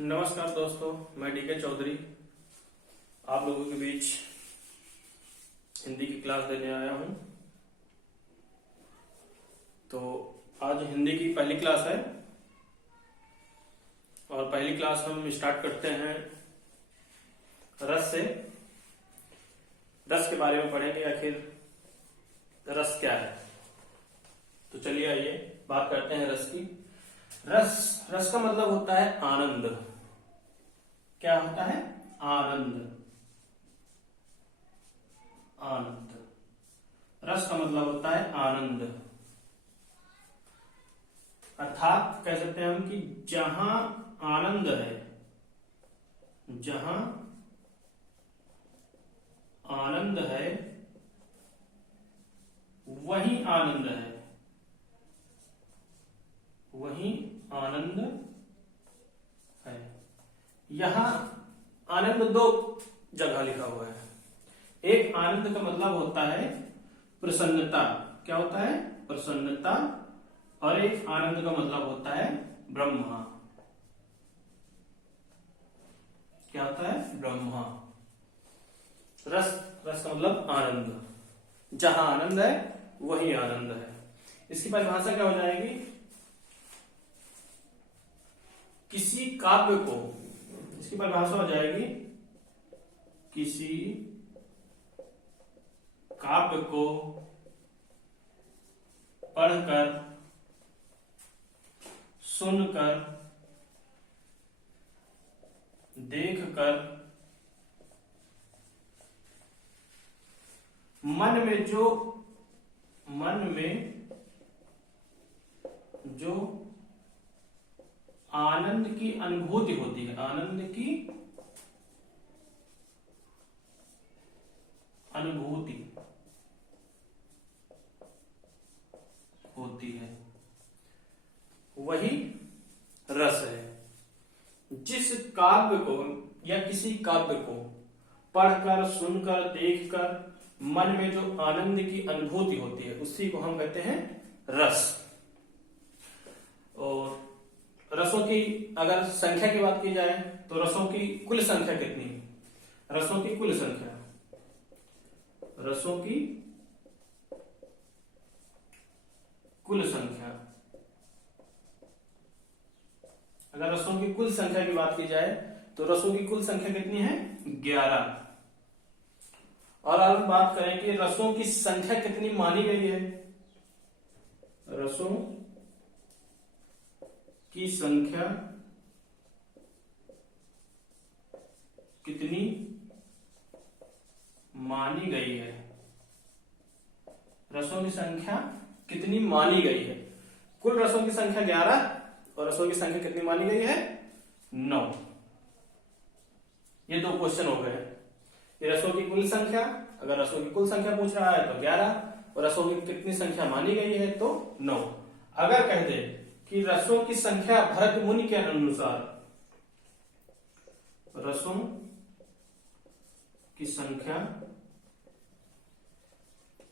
नमस्कार दोस्तों, मैं डीके चौधरी आप लोगों के बीच हिंदी की क्लास देने आया हूं। तो आज हिंदी की पहली क्लास है और पहली क्लास हम स्टार्ट करते हैं रस से। रस के बारे में पढ़ेंगे, आखिर रस क्या है। तो चलिए आइए बात करते हैं रस की। रस का मतलब होता है आनंद। क्या होता है? आनंद। आनंद। रस का मतलब होता है आनंद। अर्थात कह सकते हैं हम कि जहां आनंद है, जहां आनंद है वही आनंद है, वही आनंद है। यहां आनंद दो जगह लिखा हुआ है। एक आनंद का मतलब होता है प्रसन्नता। क्या होता है? प्रसन्नता। और एक आनंद का मतलब होता है ब्रह्मा। क्या होता है? ब्रह्मा। रस का मतलब आनंद। जहां आनंद है वही आनंद है। इसकी परिभाषा क्या हो जाएगी? किसी काव्य को, इसकी परिभाषा हो जाएगी किसी काव्य को पढ़कर, सुनकर, देखकर मन में जो आनंद की अनुभूति होती है, आनंद की अनुभूति होती है वही रस है। जिस काव्य को या किसी काव्य को पढ़कर, सुनकर, देखकर मन में जो आनंद की अनुभूति होती है उसी को हम कहते हैं रस। और रसों की अगर संख्या की बात की जाए तो रसों की कुल संख्या कितनी है? रसों की कुल संख्या, रसों की कुल संख्या, अगर रसों की कुल संख्या की बात की जाए तो रसों की कुल संख्या कितनी है? 11। और अब बात करें कि रसों की संख्या कितनी मानी गई है। रसों की संख्या कितनी मानी गई है? रसों की संख्या कितनी मानी गई है? कुल रसों की संख्या 11 और रसों की संख्या कितनी मानी गई है? 9। ये दो क्वेश्चन हो गए। ये रसों की कुल संख्या, अगर रसों की कुल संख्या पूछ रहा है तो 11 और रसों की कितनी संख्या मानी गई है तो 9। अगर कह दे कि रसों की संख्या भरत मुनि के अनुसार, रसों की संख्या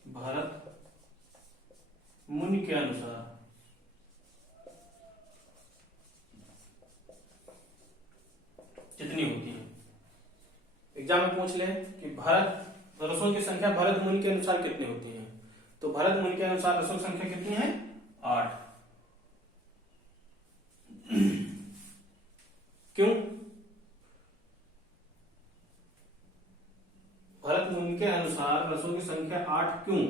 भरत मुनि के अनुसार कितनी होती है? एग्जाम में पूछ ले कि रसों की संख्या भरत मुनि के अनुसार कितनी होती है, तो भरत मुनि के अनुसार रसों की संख्या कितनी है? 8। क्यों? भरत मुनि के अनुसार रसों की संख्या 8 क्यों?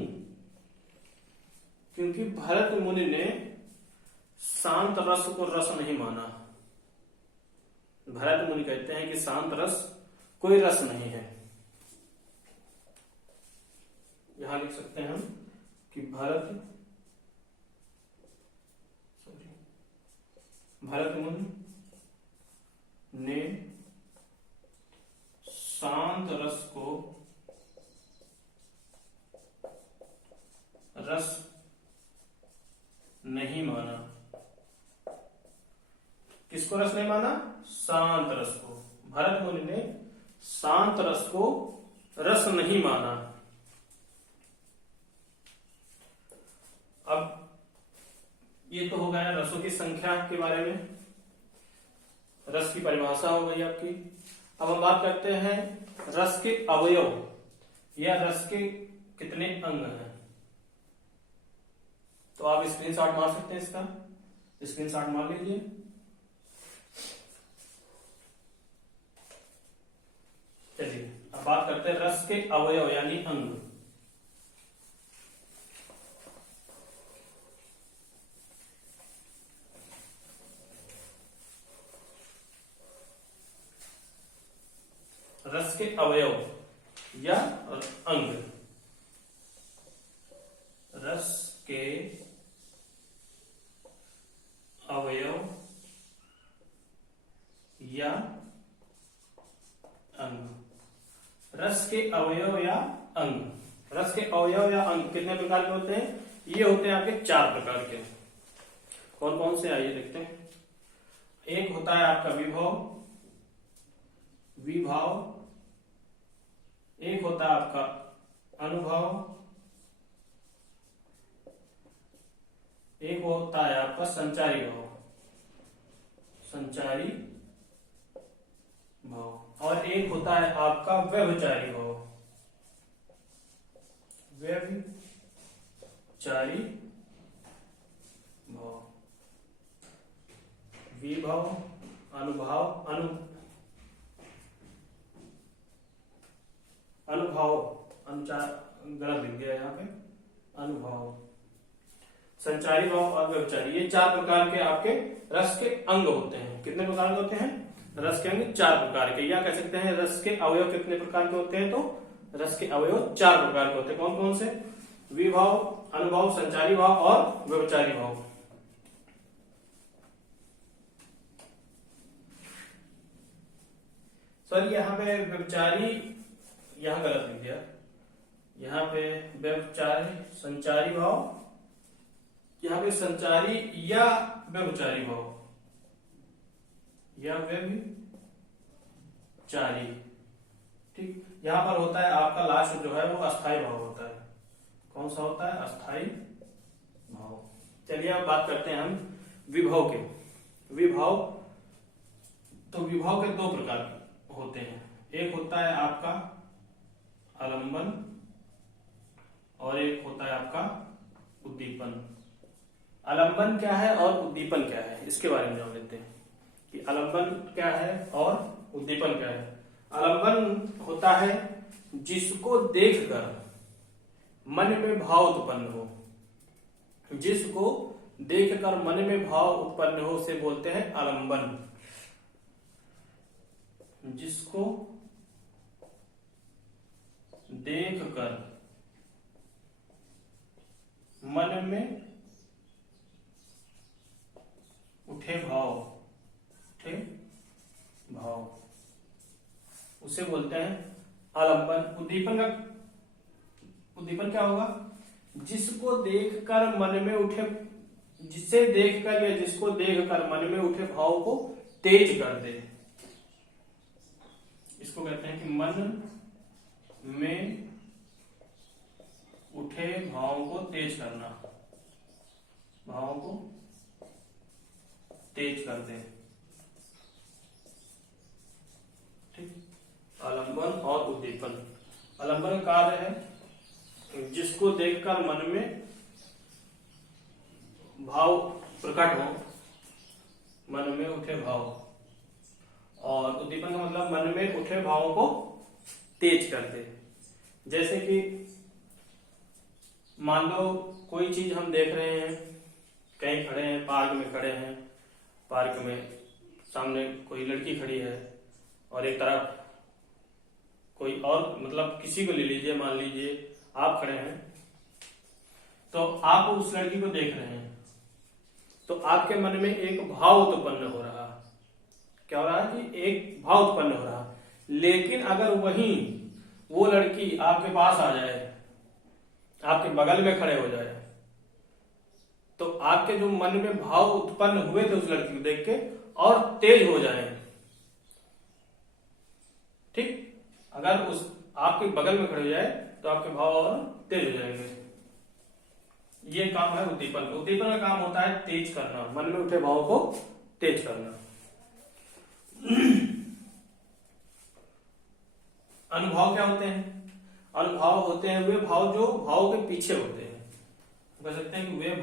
क्योंकि भरत मुनि ने शांत रस को रस नहीं माना। भरत मुनि कहते हैं कि शांत रस कोई रस नहीं है। यहां लिख सकते हैं हम कि भरत मुनि ने शांत रस को रस नहीं माना। किसको रस नहीं माना? शांत रस को। भरत मुनि ने शांत रस को रस नहीं माना। अब ये तो हो गया रसों की संख्या के बारे में। रस की परिभाषा हो गई आपकी। अब हम बात करते हैं रस के अवयव या रस के कितने अंग हैं। तो आप स्क्रीनशॉट मार सकते हैं, इसका स्क्रीनशॉट मार लीजिए। चलिए अब बात करते हैं रस के अवयव यानी अंग। रस के अवयव या अंग। रस के अवयव या अंग। रस के अवयव या अंग। रस के अवयव या अंग कितने प्रकार के होते हैं? ये होते हैं आपके 4 प्रकार के। कौन कौन से, आइए देखते हैं। एक होता है आपका विभव, विभाव। एक होता है आपका अनुभव। एक होता है आपका संचारी भाव, संचारी भाव। और एक होता है आपका व्यभिचारी भाव, व्यभिचारी भाव। विभव, अनुभव, अनुभव, गलत लिख दिया यहाँ पे, अनुभव, संचारी भाव और व्यभिचारी। ये 4 प्रकार के आपके रस के अंग होते हैं। कितने प्रकार के होते हैं? रस के अंग 4 प्रकार के, या कह सकते हैं रस के अवयव कितने प्रकार के होते हैं? तो रस के अवयव 4 प्रकार के होते हैं। कौन कौन से? विभाव, अनुभव, संचारी भाव और व्यभिचारी भाव। सर यहाँ पे व्यभिचारी, यहाँ गलत लिख दिया। यहाँ पे व्यभिचारी, संचारी भाव, यहाँ पे संचारी या व्यभिचारी भाव, या व्यभिचारी। ठीक, यहां पर होता है आपका लास्ट जो है वो अस्थाई भाव होता है। कौन सा होता है? अस्थाई भाव। चलिए अब बात करते हैं हम विभव के। विभव, तो विभव के 2 प्रकार होते हैं। एक होता है आपका आलंबन और एक होता है आपका उद्दीपन। आलंबन क्या है और उद्दीपन क्या है, इसके बारे में जान लेते हैं कि आलंबन क्या है और उद्दीपन क्या है। आलंबन होता है जिसको देखकर मन में भाव उत्पन्न हो, जिसको देखकर मन में भाव उत्पन्न हो उसे बोलते हैं आलंबन। जिसको देखकर मन में उठे भाव, उठे भाव, उसे बोलते हैं आलंबन। उद्दीपन क्या होगा? जिसको देखकर मन में उठे, जिसे देखकर या जिसको देखकर मन में उठे भाव को तेज कर दे, इसको कहते हैं कि मन में उठे भाव को तेज करना, भाव को तेज कर दे। ठीक, आलंबन और उद्दीपन। आलंबन कार्य है जिसको देखकर मन में भाव प्रकट हो, मन में उठे भाव। और उद्दीपन का मतलब मन में उठे भावों को तेज कर दे। जैसे कि मान लो कोई चीज हम देख रहे हैं, कहीं खड़े हैं, पार्क में खड़े हैं, पार्क में सामने कोई लड़की खड़ी है और एक तरफ कोई और, मतलब किसी को ले लीजिए, मान लीजिए आप खड़े हैं तो आप उस लड़की को देख रहे हैं, तो आपके मन में एक भाव उत्पन्न हो रहा। क्या हो रहा है कि एक भाव उत्पन्न हो रहा। लेकिन अगर वहीं वो लड़की आपके पास आ जाए, आपके बगल में खड़े हो जाए, तो आपके जो मन में भाव उत्पन्न हुए थे उस लड़की को देख के और तेज हो जाए। ठीक, अगर उस आपके बगल में खड़े हो जाए तो आपके भाव और तेज हो जाएंगे। ये काम है उद्दीपन। उद्दीपन का काम होता है तेज करना, मन में उठे भाव को तेज करना। अनुभाव क्या होते हैं? अनुभाव होते हैं वे भाव जो भाव के पीछे होते हैं। कह सकते हैं कि वे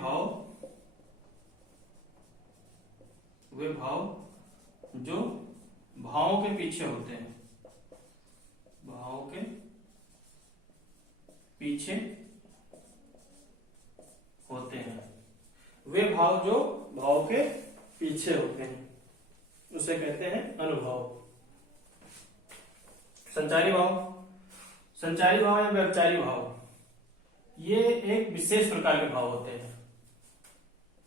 भाव जो भावों के पीछे होते हैं, भावों के पीछे होते हैं। वे भाव जो भाव के पीछे होते हैं उसे कहते हैं अनुभाव। संचारी भाव, संचारी भाव या व्यभिचारी भाव, ये एक विशेष प्रकार के भाव होते हैं।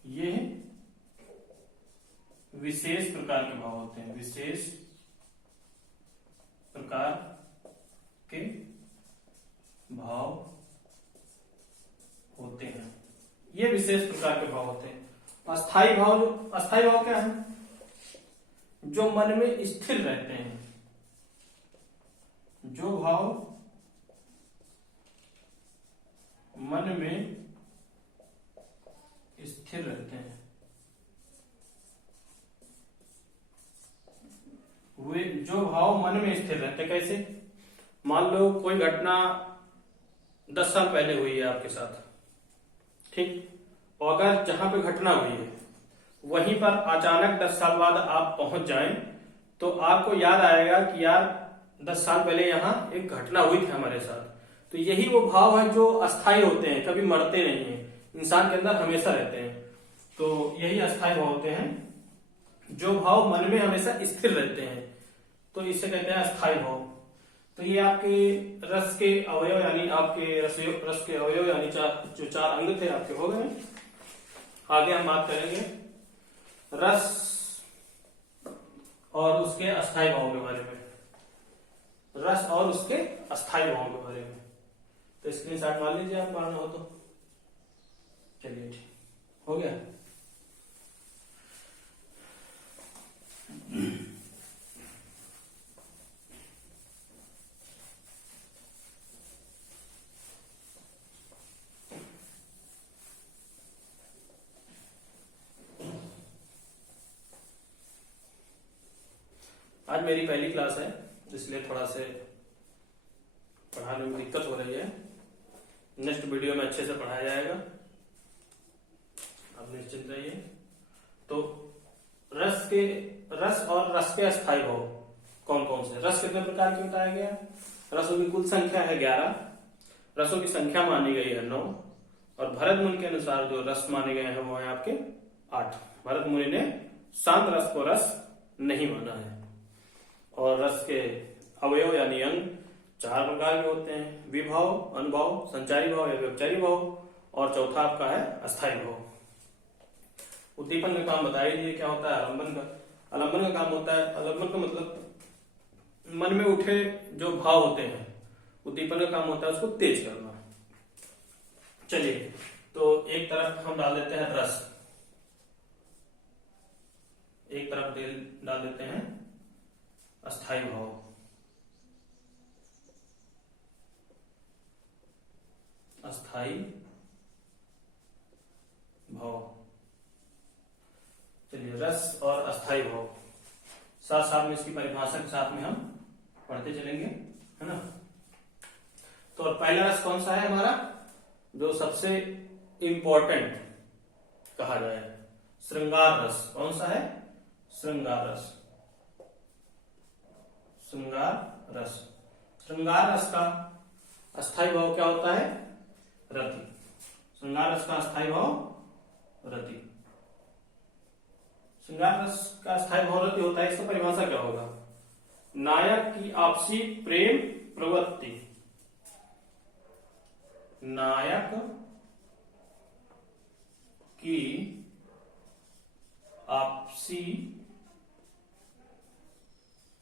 ये विशेष प्रकार के भाव होते हैं, विशेष प्रकार के भाव होते हैं। ये विशेष प्रकार के भाव होते हैं। अस्थाई भाव, अस्थाई भाव क्या है? जो मन में स्थिर रहते हैं, जो भाव मन में स्थिर रहते हैं, वे जो भाव मन में स्थिर रहते हैं। कैसे? मान लो कोई घटना 10 साल पहले हुई है आपके साथ, ठीक, और अगर जहां पे घटना हुई है वहीं पर अचानक 10 साल बाद आप पहुंच जाएं तो आपको याद आएगा कि यार 10 साल पहले यहाँ एक घटना हुई थी हमारे साथ। तो यही वो भाव है जो अस्थाई होते हैं, कभी मरते नहीं है, इंसान के अंदर हमेशा रहते हैं। तो यही अस्थाई भाव होते हैं जो भाव मन में हमेशा स्थिर रहते हैं, तो इसे कहते हैं अस्थाई भाव। तो ये आपके रस के अवयव यानी आपके रस के अवयव यानी जो 4 अंग थे आपके हो गए। आगे हम बात करेंगे रस और उसके अस्थाई भावों के बारे में, रस और उसके अस्थाई भावों के बारे में। तो स्क्रीनशॉट मार लीजिए आप, मारना हो तो। चलिए ठीक हो गया। आज मेरी पहली क्लास है इसलिए थोड़ा से पढ़ाने में दिक्कत हो रही है। नेक्स्ट वीडियो में अच्छे से पढ़ाया जाएगा, आप निश्चिंत रहिए। तो रस और रस के अस्थाई भाव कौन कौन से? रस कितने प्रकार के बताया गया? रसों की कुल संख्या है 11, रसों की संख्या मानी गई है 9, और भरत मुनि के अनुसार जो रस माने गए हैं वो है आपके 8। भरत मुनि ने शांत रस को रस नहीं माना है। और रस के अवयव यानी अंग 4 प्रकार के होते हैं, विभाव, अनुभाव, संचारी भाव या व्यभिचारी भाव, और चौथा आपका है अस्थाई भाव। उद्दीपन का काम बता दीजिए क्या होता है? आलंबन का। आलंबन का काम होता है, आलंबन का मतलब मन में उठे जो भाव होते हैं, उद्दीपन का काम होता है उसको तेज करना। चलिए, तो एक तरफ हम डाल देते हैं रस, एक तरफ डाल देते हैं अस्थाई भाव। अस्थाई भाव, चलिए रस और अस्थाई भाव साथ साथ में इसकी परिभाषा के साथ में हम पढ़ते चलेंगे, है ना। तो पहला रस कौन सा है हमारा, जो सबसे इंपॉर्टेंट कहा जाए? श्रृंगार रस। कौन सा है? श्रृंगार रस। श्रृंगार रस। श्रृंगार रस का अस्थाई भाव क्या होता है? रति। श्रृंगार रस का अस्थाई भाव रति। श्रृंगार रस का अस्थाई भाव रति होता है। इसका परिभाषा क्या होगा? नायक की आपसी प्रेम प्रवृत्ति। नायक की आपसी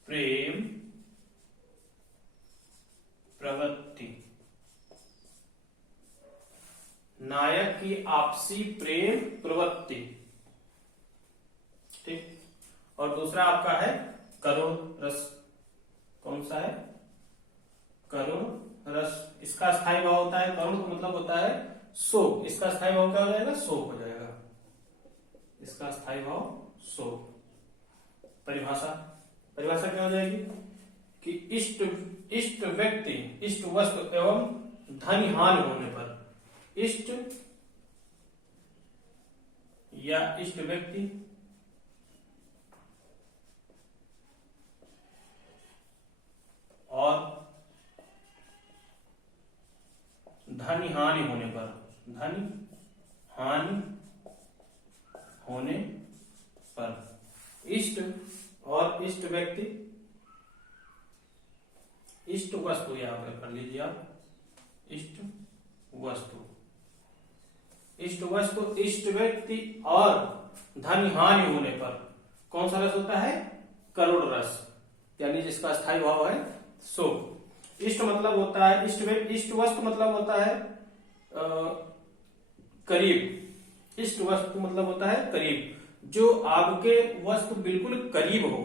प्रेम प्रवृत्ति। नायक की आपसी प्रेम प्रवृत्ति, ठीक। और दूसरा आपका है करुण रस। कौन सा है? करुण रस। इसका स्थायी भाव होता है, करुण का मतलब होता है शोक। इसका स्थायी भाव क्या हो जाएगा? शोक हो जाएगा। इसका स्थायी भाव शोक। परिभाषा, परिभाषा क्या हो जाएगी कि इष्ट व्यक्ति, इष्ट वस्तु एवं धन हानि होने पर इष्ट या इष्ट व्यक्ति और धन हानि होने पर, धन हानि होने पर इष्ट और इष्ट व्यक्ति, इष्ट वस्तु यहां पर कर लीजिए आप, इष्ट वस्तु, इष्ट वस्तु, इष्ट व्यक्ति और धन हानि होने पर कौन सा रस होता है? करुण रस, यानी जिसका स्थायी भाव है शोक। इष्ट मतलब होता है इष्ट वस्तु मतलब होता है करीब, इष्ट वस्तु मतलब होता है करीब, जो आपके वस्तु बिल्कुल करीब हो,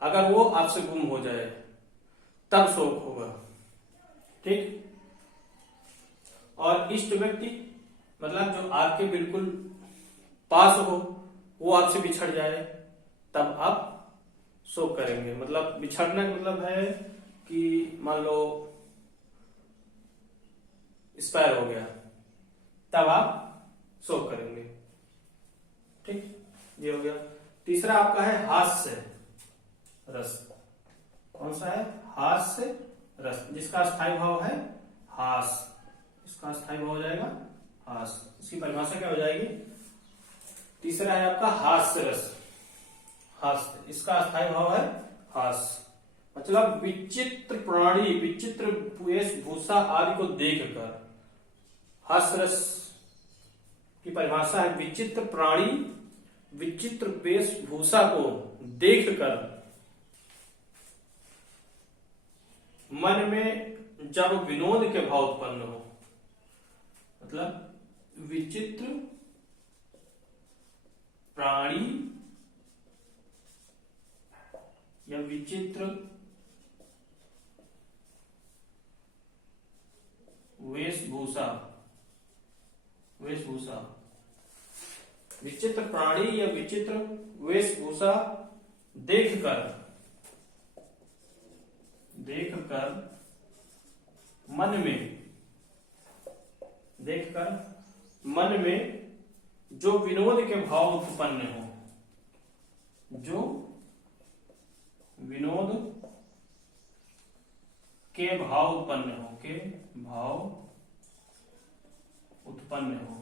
अगर वो आपसे गुम हो जाए तब शोक होगा, ठीक। और इष्ट व्यक्ति मतलब जो आपके बिल्कुल पास हो, वो आपसे बिछड़ जाए तब आप शोक करेंगे। मतलब बिछड़ना का मतलब है कि मान लो एक्सपायर हो गया, तब आप शोक करेंगे, ठीक। ये हो गया। तीसरा आपका है हास्य रस। कौन सा है? हास्य रस, जिसका स्थायी भाव है हास, इसका स्थायी भाव हो जाएगा हास। इसकी परिभाषा क्या हो जाएगी? तीसरा है आपका हास्य रस, हास्य, इसका स्थायी भाव है हास, मतलब विचित्र प्राणी, विचित्र वेशभूषा आदि को देखकर। हास्य रस की परिभाषा है विचित्र प्राणी, विचित्र वेशभूषा को देखकर मन में जब विनोद के भाव उत्पन्न हो, मतलब विचित्र प्राणी या विचित्र वेशभूषा, विचित्र प्राणी या विचित्र वेशभूषा देखकर मन में जो विनोद के भाव उत्पन्न हो, जो विनोद के भाव उत्पन्न हो,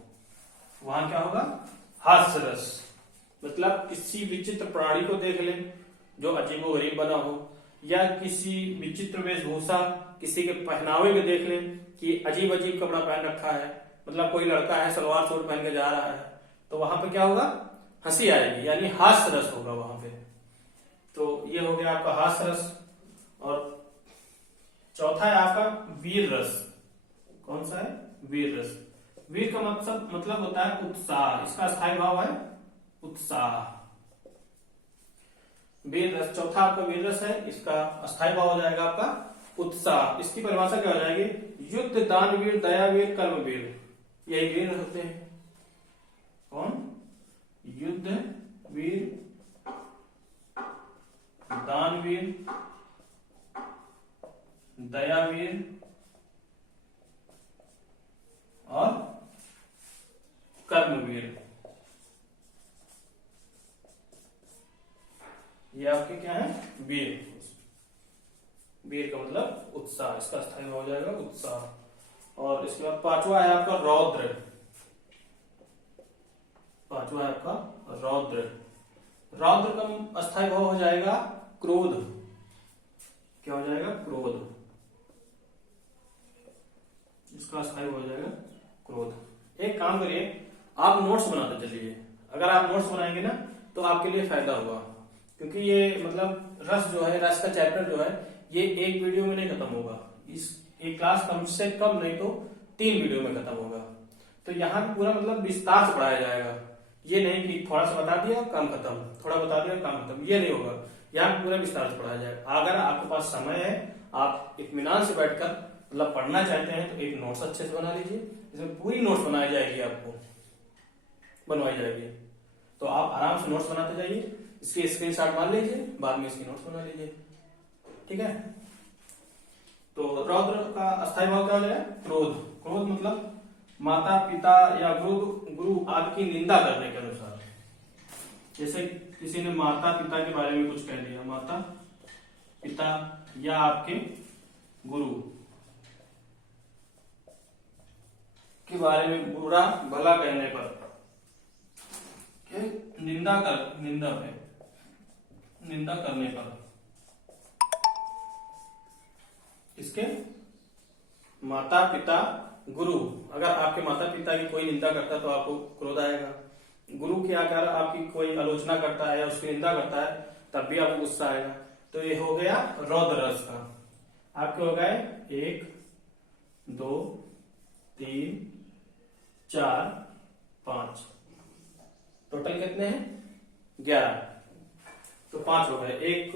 वहां क्या होगा? हास्य रस। मतलब किसी विचित्र प्राणी को देख लें जो अजीबोगरीब बना हो, या किसी विचित्र वेशभूषा, किसी के पहनावे में देख लें कि अजीब अजीब कपड़ा पहन रखा है, मतलब कोई लड़का है सलवार सूट पहन के जा रहा है, तो वहां पे क्या होगा? हंसी आएगी, यानी हास्य रस होगा वहां पे। तो ये हो गया आपका हास्य रस। और चौथा है आपका वीर रस। कौन सा है? वीर रस। वीर का मतलब होता है उत्साह, इसका स्थायी भाव है उत्साह। वीर रस, चौथा आपका वीर रस है, इसका अस्थायी भाव हो जाएगा आपका उत्साह। इसकी परिभाषा क्या हो जाएगी? युद्ध, दानवीर, दयावीर, कर्मवीर, यही वीर होते हैं। कौन? युद्ध वीर, दानवीर, दयावीर और कर्मवीर, ये आपके क्या है? वीर। वीर का मतलब उत्साह, इसका स्थायी हो जाएगा उत्साह। और इसके बाद पांचवा है आपका रौद्र। पांचवा है आपका रौद्र। रौद्र का अस्थायी भाव हो जाएगा क्रोध। क्या हो जाएगा? क्रोध। इसका अस्थायी हो जाएगा क्रोध। एक काम करिए, आप नोट्स बनाते चलिए। अगर आप नोट्स बनाएंगे ना तो आपके लिए फायदा होगा, क्योंकि ये मतलब रस जो है, रस का चैप्टर जो है, ये एक वीडियो में नहीं खत्म होगा। इस एक क्लास कम से कम नहीं तो 3 वीडियो में खत्म होगा। तो यहाँ पे पूरा मतलब विस्तार से पढ़ाया जाएगा। ये नहीं कि थोड़ा सा बता दिया काम खत्म, थोड़ा बता दिया काम खत्म, ये नहीं होगा। यहाँ पूरा विस्तार से पढ़ाया जाएगा। अगर आपके पास समय है, आप इत्मीनान से बैठकर मतलब पढ़ना चाहते हैं, तो एक नोट्स अच्छे से बना लीजिए। इसमें पूरी नोट्स बनाई जाएगी, आपको बनवाई जाएगी। तो आप आराम से नोट्स बनाते जाइए। इसकी स्क्रीनशॉट मान लीजिए, बाद में इसकी नोट्स बना लीजिए। ठीक है, तो रौद्र का अस्थायी भाव क्या हो जाएगा? क्रोध। क्रोध मतलब माता पिता या गुरु आदि की निंदा करने के अनुसार। जैसे किसी ने माता पिता के बारे में कुछ कह दिया, माता पिता या आपके गुरु के बारे में बुरा भला कहने पर, निंदा करने पर इसके माता पिता गुरु, अगर आपके माता पिता की कोई निंदा करता है तो आपको क्रोध आएगा। गुरु की अगर आपकी कोई आलोचना करता है या उसकी निंदा करता है तब भी आपको गुस्सा आएगा। तो ये हो गया रौद्र रस का। आपके हो गए 1 2 3 4 5, टोटल कितने हैं? 11। तो 5 हो गए। एक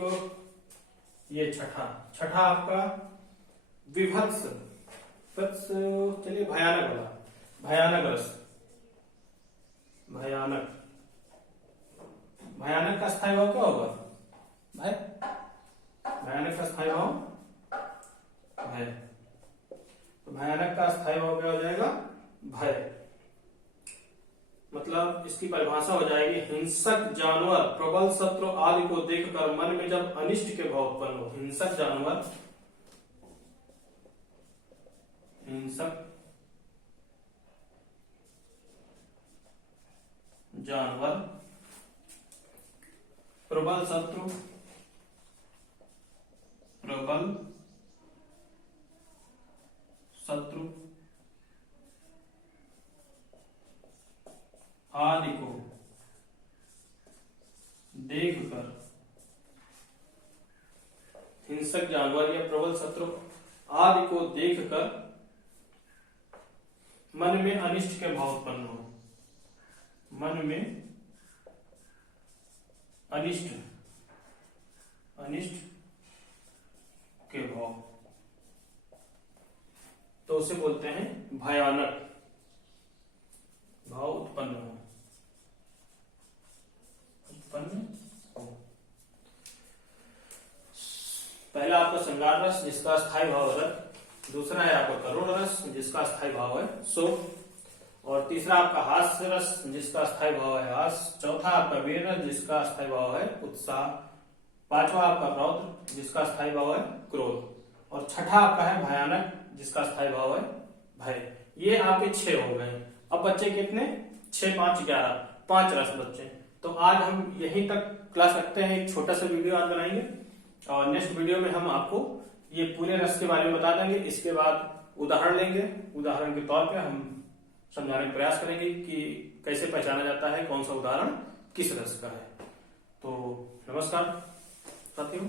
ये छठा आपका विभत्स, चलिए भयानक वाला, भयानक रस। भयानक का स्थायी भाव क्या होगा भाई? भयानक का स्थायी भाव भय। तो भयानक का स्थायी भाव क्या हो जाएगा? भय। मतलब इसकी परिभाषा हो जाएगी, हिंसक जानवर प्रबल शत्रु आदि को देखकर मन में जब अनिष्ट के भाव उत्पन्न हो। हिंसक जानवर प्रबल शत्रु आदि को देखकर, हिंसक जानवर या प्रबल शत्रु आदि को देखकर मन में अनिष्ट के भाव उत्पन्न हो। मन में अनिष्ट के भाव, तो उसे बोलते हैं भयानक भाव उत्पन्न हो। पहला आपका श्रृंगार रस जिसका स्थायी भाव है रथ, दूसरा है आपका करुण रस जिसका स्थायी भाव है शोक, और तीसरा आपका हास्य रस जिसका स्थायी भाव है हास, चौथा आपका वीर रस जिसका स्थायी भाव है उत्साह, पांचवा आपका रौद्र जिसका स्थायी भाव है क्रोध, और छठा आपका है भयानक जिसका स्थायी भाव है भय। ये आपके 6 हो गए। अब बच्चे कितने? 6 5 11, 5 रस बच्चे। तो आज हम यहीं तक क्लास रखते हैं। एक छोटा सा वीडियो आज बनाएंगे और नेक्स्ट वीडियो में हम आपको ये पूरे रस के बारे में बता देंगे। इसके बाद उदाहरण लेंगे, उदाहरण के तौर पे हम समझाने का प्रयास करेंगे कि कैसे पहचाना जाता है कौन सा उदाहरण किस रस का है। तो नमस्कार साथियों।